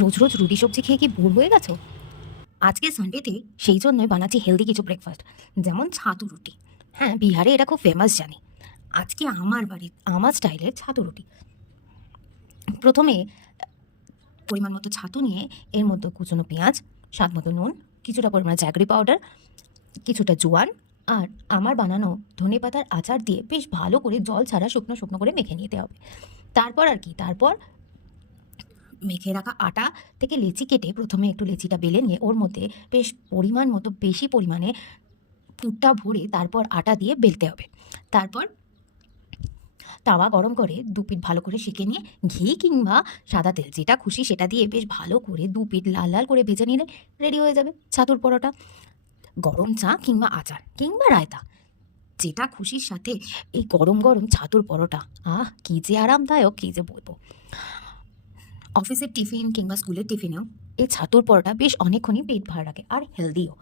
রোজ রোজ রুটি সবজি খেয়ে কি বোর হয়ে গেছো? আজকে সানডেতে সেই জন্যই বানাচ্ছি হেলদি কিছু ব্রেকফাস্ট, যেমন ছাতু রুটি। হ্যাঁ, বিহারে এটা খুব ফেমাস জানি। আজকে আমার বাড়ির আমার স্টাইলের ছাতু রুটি। প্রথমে পরিমাণ মতো ছাতু নিয়ে এর মধ্যে কুচনো পেঁয়াজ, স্বাদ মতো নুন, কিছুটা পরিমাণে জ্যাগরি পাউডার, কিছুটা জোয়ান আর আমার বানানো ধনেপাতার আচার দিয়ে বেশ ভালো করে জল ছাড়া শুকনো শুকনো করে মেখে নিতে হবে। তারপর আর কি, তারপর মেখে রাখা আটা থেকে লেচি কেটে প্রথমে একটু লেচিটা বেলে নিয়ে ওর মধ্যে বেশ পরিমাণ মতো বেশি পরিমাণে পুরটা ভরে তারপর আটা দিয়ে বেলতে হবে। তারপর তাওয়া গরম করে দু পিঠ ভালো করে সেঁকে নিয়ে ঘি কিংবা সাদা তেল যেটা খুশি সেটা দিয়ে বেশ ভালো করে দু পিঠ লাল লাল করে ভেজে নিলে রেডি হয়ে যাবে ছাতুর পরোটা। গরম চা কিংবা আচার কিংবা রায়তা যেটা খুশির সাথে এই গরম গরম ছাতুর পরোটা, আহ কি যে আরামদায়ক, কি যে বলবো। অফিসের টিফিন কিংবা স্কুলের টিফিনেও এই ছাতুর পরোটা বেশ অনেকক্ষণই পেট ভরা রাখে আর হেলদিও।